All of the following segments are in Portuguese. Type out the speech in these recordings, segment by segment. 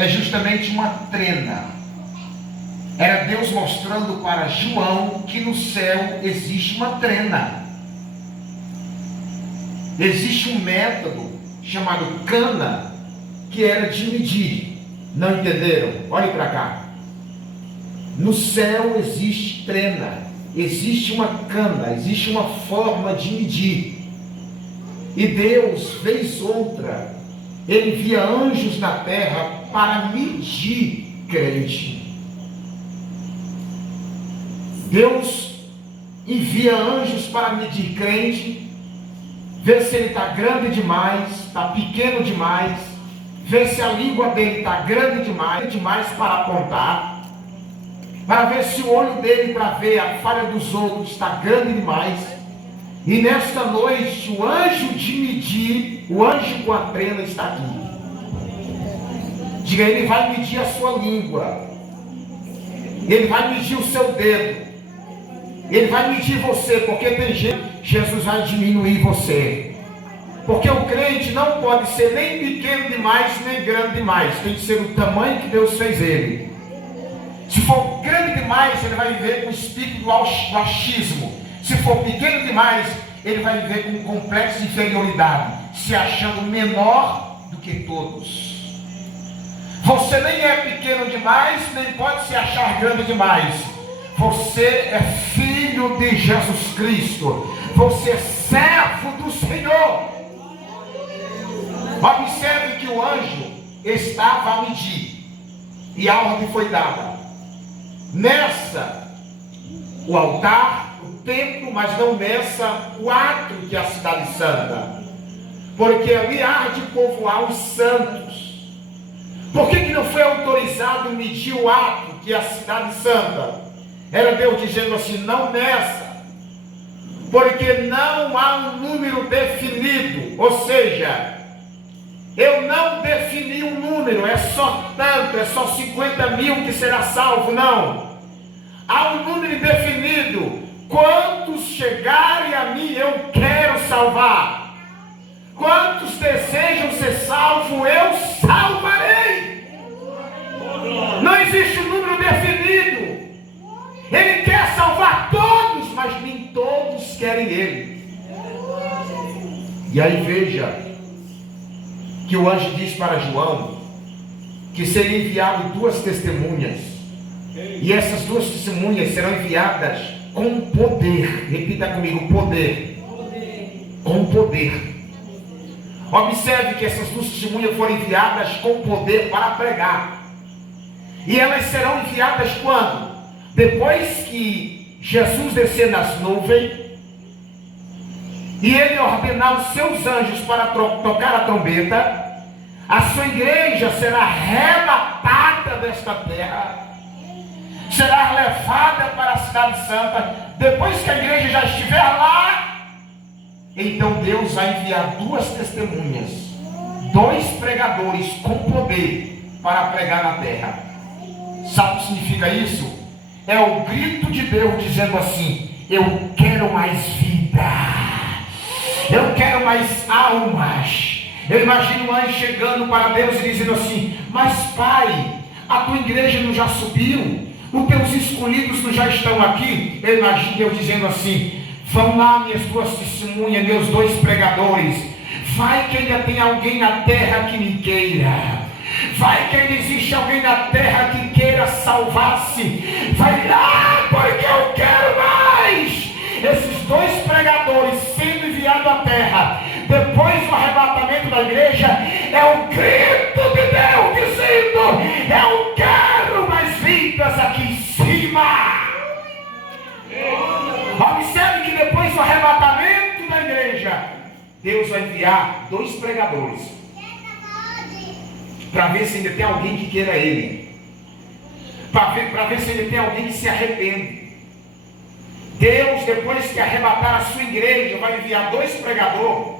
é justamente uma trena. Era Deus mostrando para João que no céu existe uma trena. Existe um método chamado cana, que era de medir. Não entenderam? Olhem para cá. No céu existe trena, existe uma cana, existe uma forma de medir. E Deus, vez outra, Ele envia anjos na terra para medir crente. Deus envia anjos para medir crente, ver se ele está grande demais, está pequeno demais, ver se a língua dele está grande demais para apontar, para ver se o olho dele para ver a falha dos outros está grande demais. E nesta noite o anjo de medir, o anjo com a trena está aqui. Diga, ele vai medir a sua língua, ele vai medir o seu dedo, ele vai medir você, porque tem gente, Jesus vai diminuir você. Porque o crente não pode ser nem pequeno demais, nem grande demais. Tem que ser o tamanho que Deus fez ele. Se for grande demais, ele vai viver com o espírito do achismo. Se for pequeno demais, ele vai viver com um complexo de inferioridade, se achando menor do que todos. Você nem é pequeno demais, nem pode se achar grande demais. Você é filho de Jesus Cristo. Você é servo do Senhor. Observe que o anjo estava a medir, e a ordem foi dada. Meça o altar, o templo, mas não meça o átrio que é a cidade santa, porque ali há de povoar os santos. Por que não foi autorizado medir o átrio que é a cidade santa? Era Deus dizendo assim: não meça, porque não há um número definido. Ou seja, eu não defini um número, é só tanto, é só 50 mil que será salvo. Não, há um número definido. Quantos chegarem a mim, eu quero salvar. Quantos desejam ser salvos, eu salvarei. Não existe um número definido. Ele quer salvar todos, mas nem todos querem ele. E aí veja que o anjo diz para João que seria enviado 2 testemunhas, e essas 2 testemunhas serão enviadas com poder. Repita comigo: poder. Com poder. Observe que essas 2 testemunhas foram enviadas com poder para pregar, e elas serão enviadas quando? Depois que Jesus descer nas nuvens e ele ordenar os seus anjos para tocar a trombeta, a sua igreja será arrebatada desta terra, será levada para a cidade santa. Depois que a igreja já estiver lá, então Deus vai enviar 2 testemunhas, 2 pregadores com poder para pregar na terra. Sabe o que significa isso? É o grito de Deus dizendo assim: eu quero mais vida, eu quero mais almas. Eu imagino um anjo chegando para Deus e dizendo assim: mas Pai, a tua igreja não já subiu? Os teus escolhidos não já estão aqui? Eu imagino Deus dizendo assim: vão lá minhas 2 testemunhas, meus 2 pregadores. Vai que ainda tem alguém na terra que me queira. Vai que ainda existe alguém na terra que queira salvar-se. Vai lá, porque eu quero mais. Esses 2 pregadores sendo enviados à terra, depois do arrebatamento da igreja, é o grito de Deus dizendo: eu quero mais vidas aqui em cima. Observe que depois do arrebatamento da igreja, Deus vai enviar 2 pregadores para ver se ainda tem alguém que queira ele, para ver se ainda tem alguém que se arrepende. Deus, depois que arrebatar a sua igreja, vai enviar 2 pregadores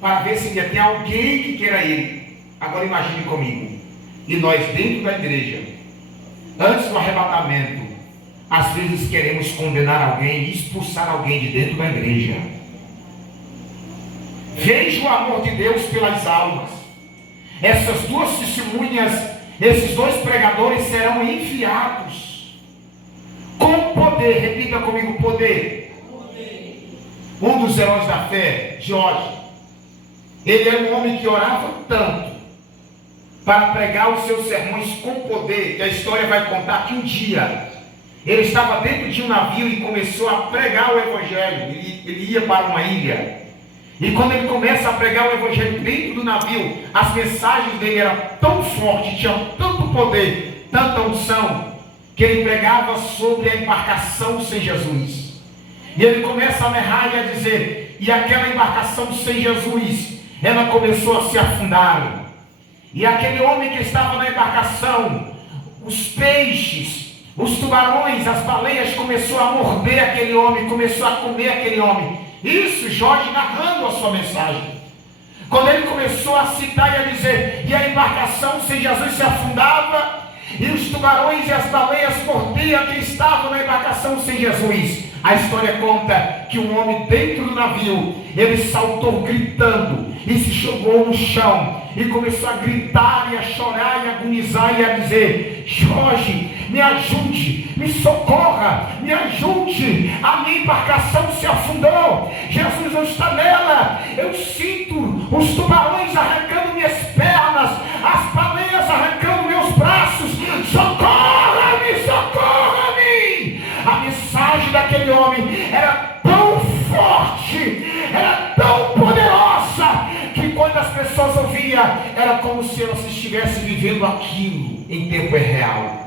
para ver se ainda tem alguém que queira ele. Agora imagine comigo, e nós dentro da igreja, antes do arrebatamento, às vezes queremos condenar alguém e expulsar alguém de dentro da igreja. Veja o amor de Deus pelas almas. Essas 2 testemunhas, esses dois pregadores serão enviados com poder. Repita comigo: poder. Um dos heróis da fé, Jorge, ele era um homem que orava tanto para pregar os seus sermões com poder, que a história vai contar que um dia ele estava dentro de um navio e começou a pregar o evangelho. Ele ia para uma ilha, e quando ele começa a pregar o evangelho dentro do navio, as mensagens dele eram tão fortes, tinham tanto poder, tanta unção, que ele pregava sobre a embarcação sem Jesus. E ele começa a narrar e a dizer, e aquela embarcação sem Jesus, ela começou a se afundar. E aquele homem que estava na embarcação, os peixes, os tubarões, as baleias começou a morder aquele homem, começou a comer aquele homem. Isso Jorge narrando a sua mensagem. Quando ele começou a citar e a dizer, e a embarcação sem Jesus se afundava, e os tubarões e as baleias mordiam quem estava na embarcação sem Jesus. A história conta que um homem dentro do navio, ele saltou gritando e se jogou no chão e começou a gritar e a chorar e a agonizar e a dizer: Jorge, me ajude, me socorra, me ajude, a minha embarcação se afundou, Jesus não está nela, eu sinto os tubarões arrancando minhas pernas, as baleias arrancando meus braços, socorra-me, socorra-me. A mensagem daquele homem era tão forte, era tão poderosa, que quando as pessoas ouviam, era como se elas estivessem vivendo aquilo em tempo real.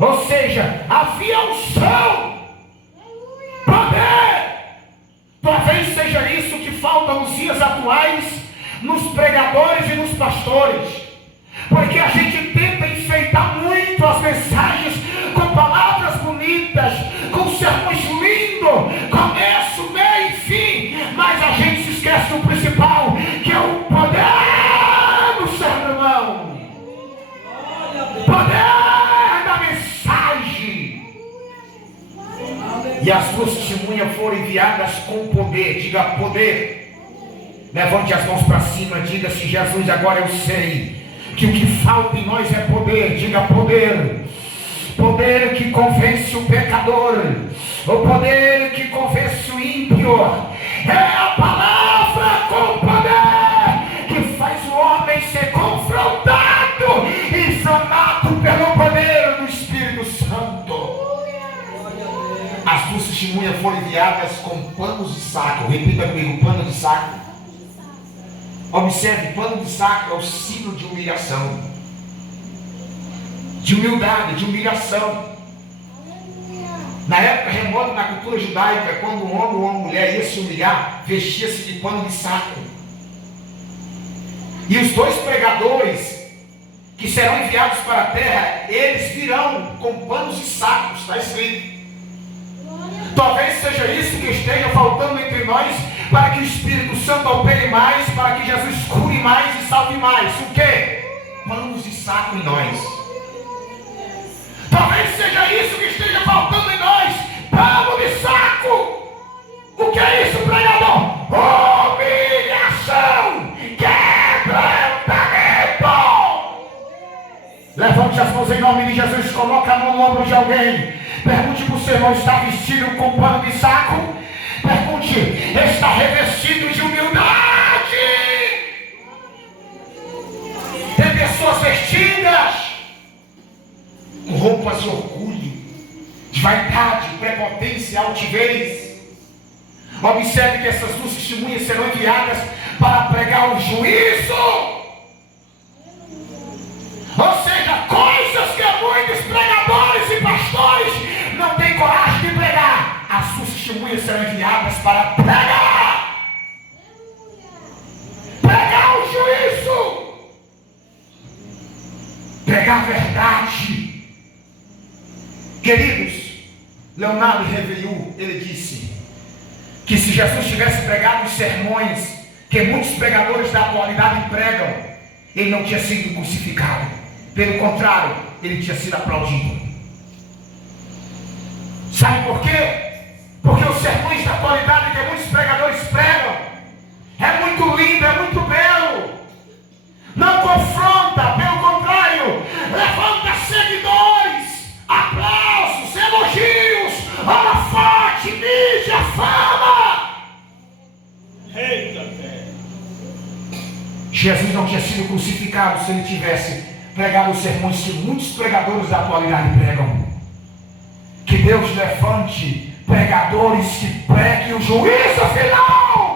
Ou seja, havia unção, poder. Talvez seja isso que falta nos dias atuais, nos pregadores e nos pastores, porque a gente tenta enfeitar muito as mensagens com palavras bonitas, com sermões lindos, começo, meio e fim, mas a gente se esquece do principal, que é o poder do sermão, poder da mensagem. E as duas testemunhas foram enviadas com poder. Diga poder. Levante as mãos para cima, diga: se Jesus, agora eu sei que o que falta em nós é poder. Diga poder. Poder que convence o pecador, o poder que convence o ímpio. É a palavra com poder que faz o homem ser confrontado e inflamado pelo poder do Espírito Santo. As duas testemunhas foram enviadas com panos de saco. Repita comigo: pano de saco. Observe, pano de saco é o símbolo de humilhação, de humildade, de humilhação. Na época remota, na cultura judaica, quando um homem ou uma mulher ia se humilhar, vestia-se de pano de saco. E os dois pregadores que serão enviados para a terra, eles virão com panos de sacos, está escrito. Talvez seja isso que esteja faltando entre nós, para que o Espírito Santo opere mais, para que Jesus cure mais e salve mais. O quê? Panos de saco em nós. Talvez seja isso que esteja faltando em nós, pano de saco. O que é isso, pregador? Humilhação, quebrantamento. Levante as mãos em nome de Jesus, coloca a mão no ombro de alguém. Pergunte para o seu irmão: está vestido com pano de saco? Pergunte: está revestido de humildade? Tem pessoas vestidas com roupas de orgulho, de vaidade, prepotência e altivez. Observe que essas duas testemunhas serão enviadas para pregar o juízo. Ou seja, coisas que muitos pregadores e pastores não têm coragem de pregar, as suas testemunhas serão enviadas para pregar. Pregar o juízo. Pregar a verdade. Queridos, Leonardo Reveillou, ele disse que se Jesus tivesse pregado os sermões que muitos pregadores da atualidade pregam, ele não tinha sido crucificado. Pelo contrário, ele tinha sido aplaudido. Sabe por quê? Porque os sermões da atualidade que muitos pregadores pregam é muito lindo, é muito belo, não confronta, Jesus não tinha sido crucificado se ele tivesse pregado os sermões que muitos pregadores da atualidade pregam. Que Deus levante pregadores que preguem o juízo final.